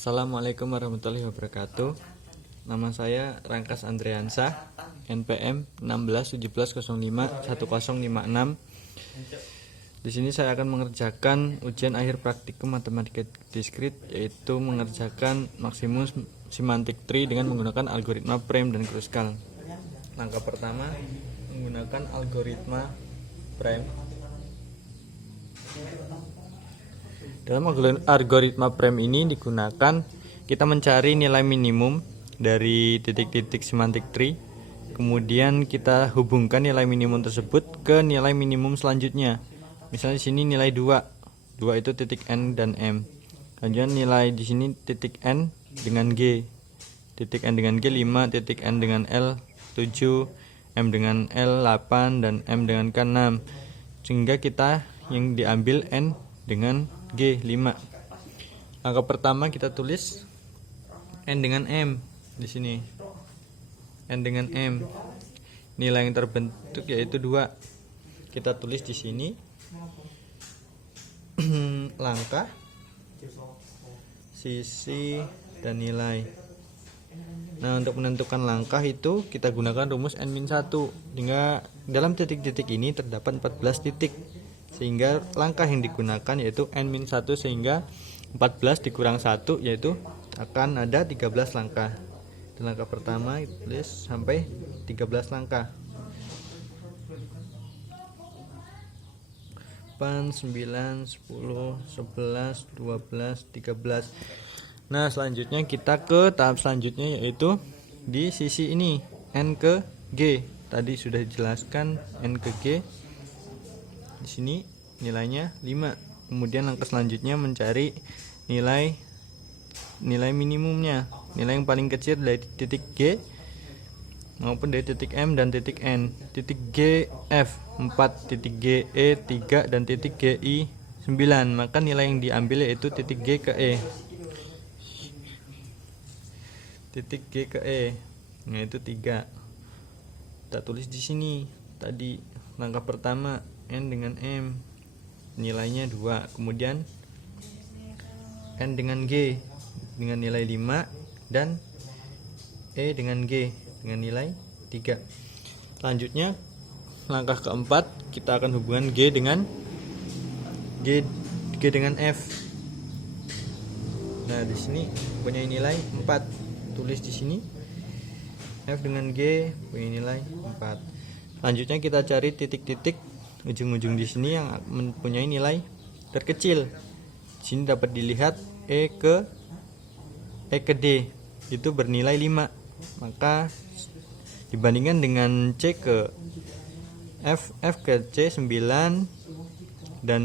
Assalamualaikum warahmatullahi wabarakatuh. Nama saya Rangkas Andriansah, NPM 1617051056. Di sini saya akan mengerjakan ujian akhir praktikum matematika diskrit, yaitu mengerjakan maksimum semantic tree dengan menggunakan algoritma Prime dan Kruskal. Langkah pertama, menggunakan algoritma Prime. Dalam algoritma Prime ini digunakan kita mencari nilai minimum dari titik-titik semantic tree. Kemudian kita hubungkan nilai minimum tersebut ke nilai minimum selanjutnya. Misalnya di sini nilai 2. 2 itu titik N dan M. Kemudian nilai di sini titik N dengan G. Titik N dengan G 5, titik N dengan L 7, M dengan L 8 dan M dengan K 6. Sehingga kita yang diambil N dengan G 5. Langkah pertama kita tulis N dengan M di sini. N dengan M. Nilai yang terbentuk yaitu 2. Kita tulis di sini langkah, sisi, dan nilai. Nah, untuk menentukan langkah itu kita gunakan rumus N-1, sehingga dalam titik-titik ini terdapat 14 titik, sehingga langkah yang digunakan yaitu N-1, sehingga 14 dikurang 1 yaitu akan ada 13 langkah. Dan langkah pertama tulis sampai 13 langkah. 8, 9, 10, 11, 12, 13. Nah, selanjutnya kita ke tahap selanjutnya, yaitu di sisi ini N ke G. Tadi sudah dijelaskan N ke G. Di sini nilainya 5. Kemudian langkah selanjutnya mencari nilai minimumnya, nilai yang paling kecil dari titik G maupun dari titik M dan titik N. Titik G F 4, titik G E 3 dan titik G I 9. Maka nilai yang diambil yaitu titik G ke E. Titik G ke E, yaitu 3. Kita tulis di sini. Tadi langkah pertama N dengan M, nilainya 2. Kemudian N dengan G dengan nilai 5 dan E dengan G dengan nilai 3. Selanjutnya langkah keempat kita akan hubungan G dengan F. Nah, di sini punya nilai 4. Tulis di sini F dengan G punya nilai 4. Selanjutnya kita cari titik-titik ujung-ujung di sini yang mempunyai nilai terkecil. Di sini dapat dilihat E ke D itu bernilai 5. Maka dibandingkan dengan C ke F ke C 9 dan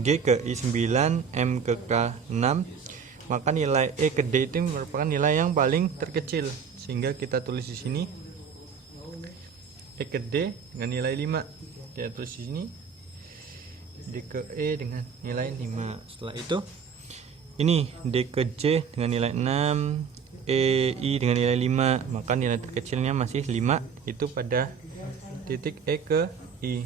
G ke I 9, M ke K 6, maka nilai E ke D itu merupakan nilai yang paling terkecil, sehingga kita tulis di sini E ke D dengan nilai 5. Kita tulis di sini D ke E dengan nilai 5. Setelah itu ini D ke J dengan nilai 6, E I dengan nilai 5, maka nilai terkecilnya masih 5, itu pada titik E ke I.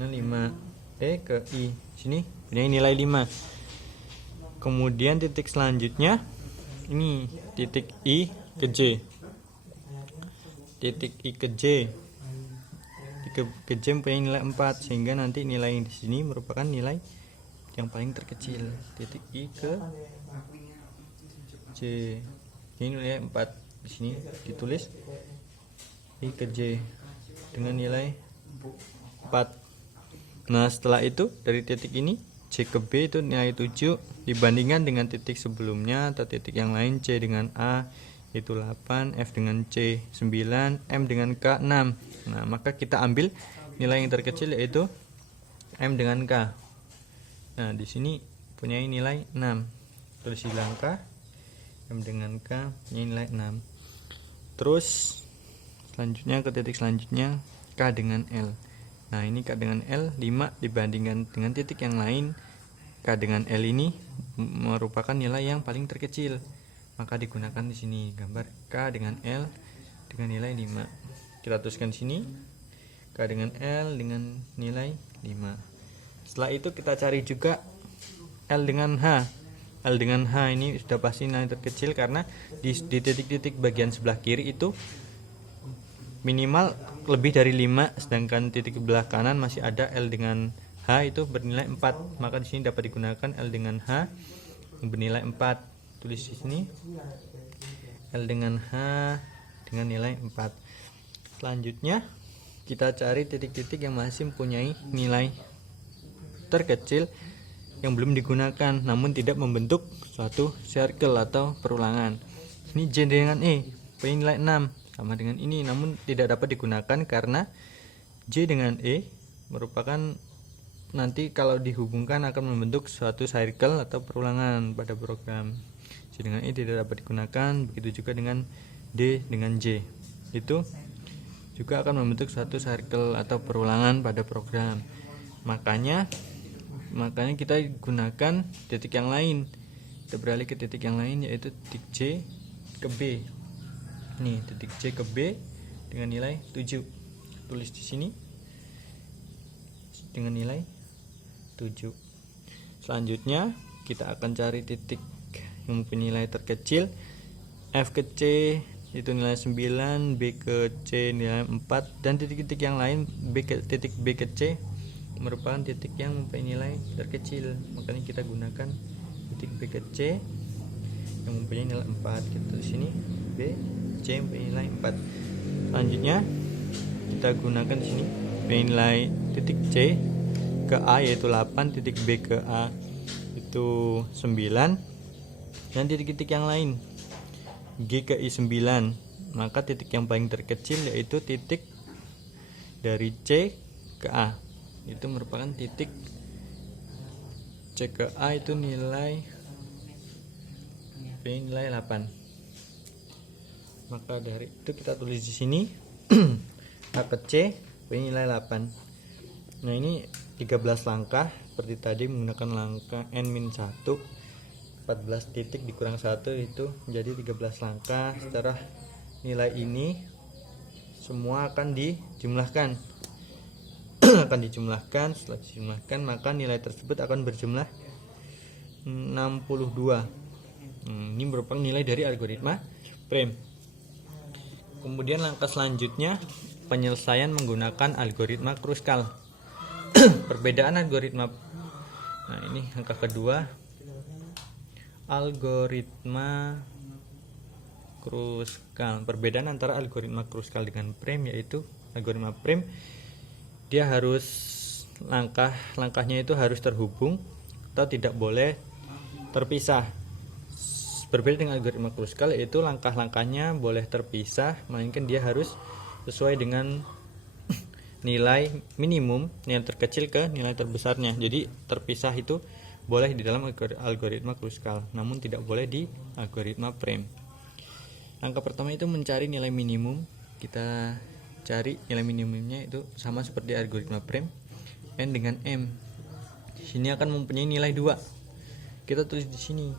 Nah, 5 E ke I sini punya nilai 5. Kemudian titik selanjutnya ini titik I ke J. Titik I ke J. Ke J punya nilai 4, sehingga nanti nilai yang di sini merupakan nilai yang paling terkecil. Titik I ke J. Ini nilai 4. Di sini ditulis I ke J dengan nilai 4. Nah, setelah itu dari titik ini C ke B itu nilai 7, dibandingkan dengan titik sebelumnya atau titik yang lain C dengan A itu 8, F dengan C 9, M dengan K 6. Nah, maka kita ambil nilai yang terkecil yaitu M dengan K. Nah, di sini punya nilai 6. Tulis di langkah M dengan K punya nilai 6. Terus selanjutnya ke titik selanjutnya K dengan L. Nah, ini K dengan L 5, dibandingkan dengan titik yang lain K dengan L ini merupakan nilai yang paling terkecil. Maka digunakan di sini gambar K dengan L dengan nilai 5. Kita tuliskan di sini K dengan L dengan nilai 5. Setelah itu kita cari juga L dengan H. L dengan H ini sudah pasti nilai terkecil, karena di titik-titik bagian sebelah kiri itu minimal lebih dari 5, sedangkan titik sebelah kanan masih ada L dengan H itu bernilai 4. Maka di sini dapat digunakan L dengan H bernilai 4. Tulis di sini L dengan H dengan nilai 4. Selanjutnya kita cari titik-titik yang masih mempunyai nilai terkecil yang belum digunakan namun tidak membentuk suatu circle atau perulangan. Ini J dengan E punya nilai 6 sama dengan ini, namun tidak dapat digunakan karena J dengan E merupakan nanti kalau dihubungkan akan membentuk suatu circle atau perulangan pada program. J dengan E tidak dapat digunakan, begitu juga dengan D dengan J, itu juga akan membentuk suatu circle atau perulangan pada program. Makanya kita gunakan titik yang lain. Kita beralih ke titik yang lain, yaitu titik J ke B. Nih, titik J ke B dengan nilai 7. Tulis di sini dengan nilai 7. Selanjutnya kita akan cari titik yang mempunyai nilai terkecil. F ke C itu nilai 9, B ke C nilai 4, dan titik-titik yang lain titik B ke C merupakan titik yang mempunyai nilai terkecil. Makanya kita gunakan titik B ke C yang mempunyai nilai 4. Kita di sini B C mempunyai nilai 4. Selanjutnya kita gunakan di sini nilai titik C ke A yaitu 8, titik B ke A itu 9, dan titik-titik yang lain G ke I 9. Maka titik yang paling terkecil yaitu titik dari C ke A, itu merupakan titik C ke A itu nilai 8. Maka dari itu kita tulis di sini A ke C nilai 8. Nah, ini 13 langkah seperti tadi menggunakan langkah n-1. 14 titik dikurang 1 itu menjadi 13 langkah. Setelah nilai ini semua akan dijumlahkan. Setelah dijumlahkan maka nilai tersebut akan berjumlah 62. Ini merupakan nilai dari algoritma prime. Kemudian langkah selanjutnya penyelesaian menggunakan algoritma Kruskal. Perbedaan algoritma. Nah, ini langkah kedua, algoritma Kruskal. Perbedaan antara algoritma Kruskal dengan prime yaitu algoritma prime dia harus langkahnya itu harus terhubung atau tidak boleh terpisah. Berbeda dengan algoritma Kruskal yaitu langkah-langkahnya boleh terpisah, melainkan dia harus sesuai dengan nilai minimum, nilai terkecil ke nilai terbesarnya. Jadi terpisah itu boleh di dalam algoritma Kruskal, namun tidak boleh di algoritma prime. Langkah pertama itu mencari nilai minimum. Kita cari nilai minimumnya itu sama seperti algoritma prime, n dengan m. Di sini akan mempunyai nilai 2. Kita tulis di sini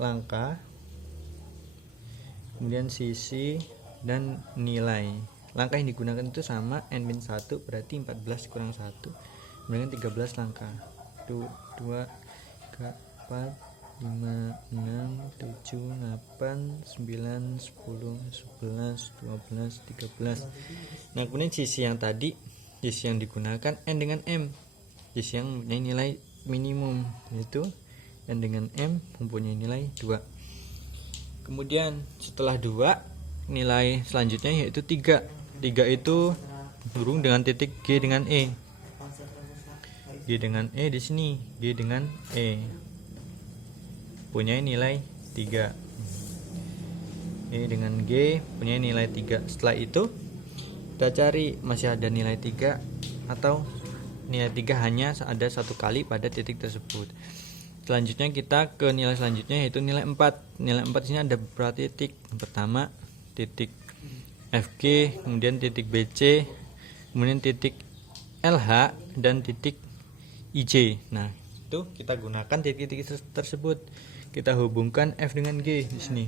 langkah, kemudian sisi dan nilai. Langkah yang digunakan itu sama, n-1 berarti 14 kurang 1 dengan 13 langkah. 2, 3, 4, 5, 6, 7, 8, 9, 10, 11, 12, 13. Nah, kemudian sisi yang tadi, sisi yang digunakan n dengan m, sisi yang mempunyai nilai minimum, yaitu n dengan m mempunyai nilai 2. Kemudian setelah 2, nilai selanjutnya yaitu 3. 3 itu hubung dengan titik G dengan E. G dengan E di sini, G dengan E punya nilai 3. E dengan G punya nilai 3. Setelah itu kita cari masih ada nilai 3 atau nilai 3 hanya ada satu kali pada titik tersebut. Selanjutnya kita ke nilai selanjutnya yaitu nilai 4. Nilai 4 sini ada beberapa titik. Pertama titik FG, kemudian titik BC, kemudian titik LH dan titik IJ. Nah, itu kita gunakan titik-titik tersebut. Kita hubungkan F dengan G di sini.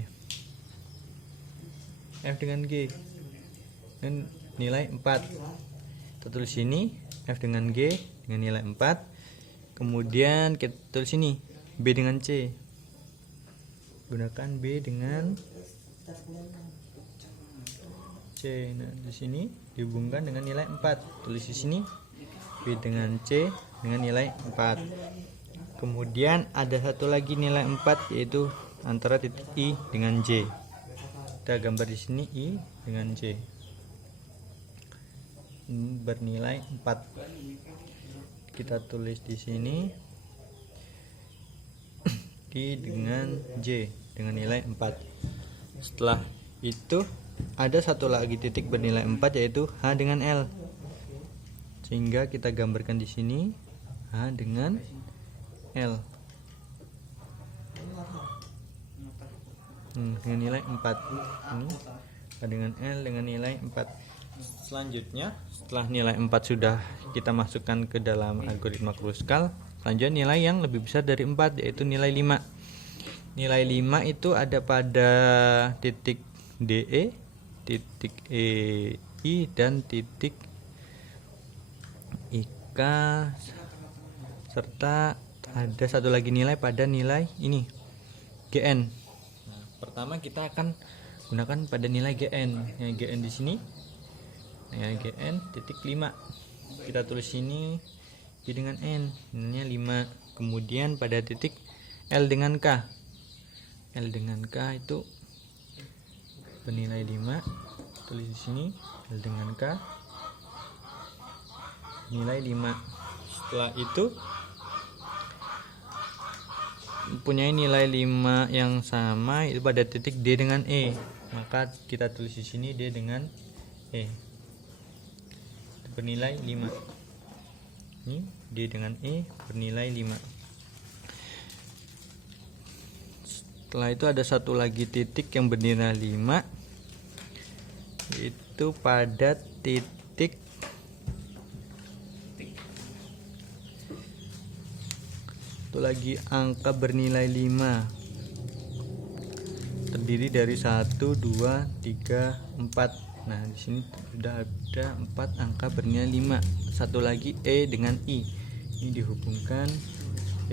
F dengan G dan nilai 4. Kita tulis sini F dengan G dengan nilai 4. Kemudian kita tulis sini B dengan C. gunakan B dengan C. Nah, di sini dihubungkan dengan nilai 4. Tulis di sini B dengan C dengan nilai 4. Kemudian ada satu lagi nilai 4, yaitu antara titik I dengan J. Kita gambar di sini I dengan J. Ini bernilai 4. Kita tulis di sini I dengan J dengan nilai 4. Setelah itu ada satu lagi titik bernilai 4, yaitu H dengan L. Sehingga kita gambarkan di sini H dengan L dengan nilai 4. Ini H dengan L dengan nilai 4. Selanjutnya, setelah nilai 4 sudah kita masukkan ke dalam algoritma Kruskal, selanjutnya nilai yang lebih besar dari 4, yaitu nilai 5. Nilai 5 itu ada pada titik DE, titik EI, dan titik IK, serta ada satu lagi nilai pada nilai ini GN. Nah, pertama kita akan gunakan pada nilai GN. Yang GN di sini, nilai GN titik 5. Kita tulis sini G dengan N, nilainya 5. Kemudian pada titik L dengan K. L dengan K itu bernilai 5. Tulis di sini L dengan K nilai 5. Setelah itu mempunyai nilai 5 yang sama itu pada titik D dengan E. Maka kita tulis di sini D dengan E. Itu bernilai 5. Ini D dengan E bernilai 5. Setelah itu ada satu lagi titik yang bernilai 5, itu pada titik itu lagi angka bernilai 5, terdiri dari 1, 2, 3, 4. Nah, di sini sudah ada 4 angka bernilai 5. Satu lagi E dengan I. Ini dihubungkan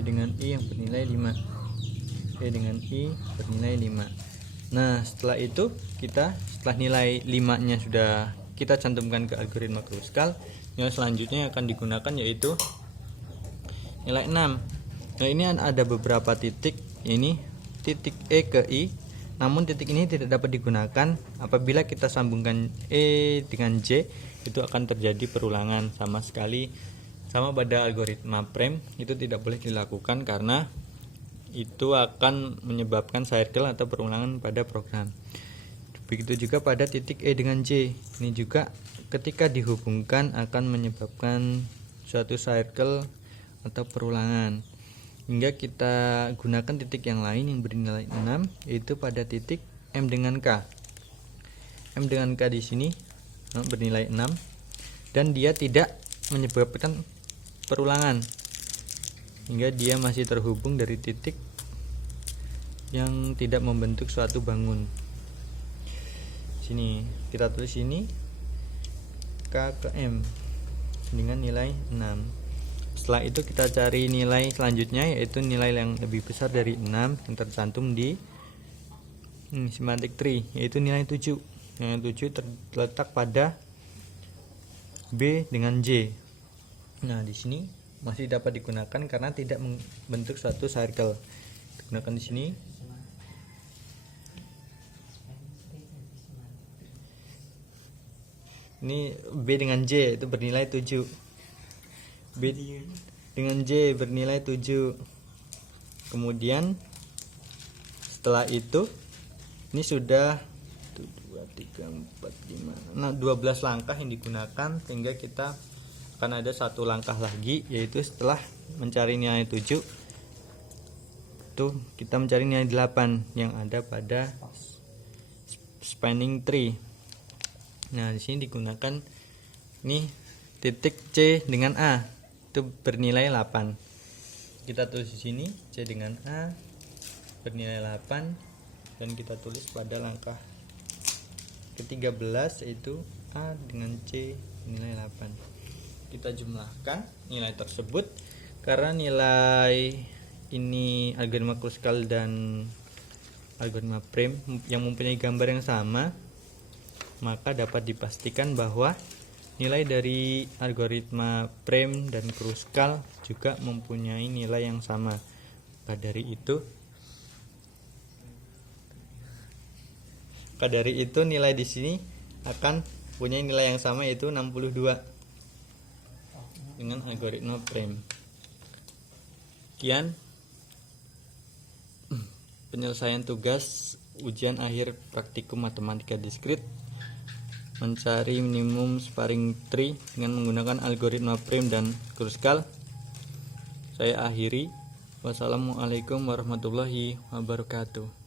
E dengan I yang bernilai 5. E dengan I bernilai 5. Nah, setelah itu setelah nilai 5-nya sudah kita cantumkan ke algoritma Kruskal, nilai selanjutnya yang akan digunakan yaitu nilai 6. Nah, ini ada beberapa titik, ini titik E ke I, namun titik ini tidak dapat digunakan apabila kita sambungkan E dengan J, itu akan terjadi perulangan sama pada algoritma Prem, itu tidak boleh dilakukan karena itu akan menyebabkan circle atau perulangan pada program. Begitu juga pada titik E dengan J, ini juga ketika dihubungkan akan menyebabkan suatu circle atau perulangan. Hingga kita gunakan titik yang lain yang bernilai 6, yaitu pada titik M dengan K. M dengan K di sini bernilai 6 dan dia tidak menyebabkan perulangan, hingga dia masih terhubung dari titik yang tidak membentuk suatu bangun. Sini kita tulis ini K ke M dengan nilai 6. Setelah itu kita cari nilai selanjutnya, yaitu nilai yang lebih besar dari 6 yang tercantum di semantic tree, yaitu nilai 7. Nilai 7 terletak pada B dengan J. Nah, di sini masih dapat digunakan karena tidak membentuk suatu circle. Digunakan di sini. Ini B dengan J itu bernilai 7. B dengan J bernilai 7. Kemudian setelah itu ini sudah 1, 2, 3, 4, 5. Nah, 12 langkah yang digunakan, sehingga kita akan ada satu langkah lagi, yaitu setelah mencari nilai 7 itu kita mencari nilai 8 yang ada pada spanning tree. Nah, di sini digunakan nih titik C dengan A, itu bernilai 8. Kita tulis di sini C dengan A bernilai 8 dan kita tulis pada langkah ke-13, yaitu A dengan C nilai 8. Kita jumlahkan nilai tersebut karena nilai ini algoritma Kruskal dan algoritma prime yang mempunyai gambar yang sama, maka dapat dipastikan bahwa nilai dari algoritma prime dan Kruskal juga mempunyai nilai yang sama. Maka dari itu nilai di sini akan punya nilai yang sama, yaitu 62 dengan algoritma prime. Sekian penyelesaian tugas ujian akhir praktikum matematika diskrit mencari minimum sparring tree dengan menggunakan algoritma prime dan Kruskal. Saya akhiri. Wassalamualaikum warahmatullahi wabarakatuh.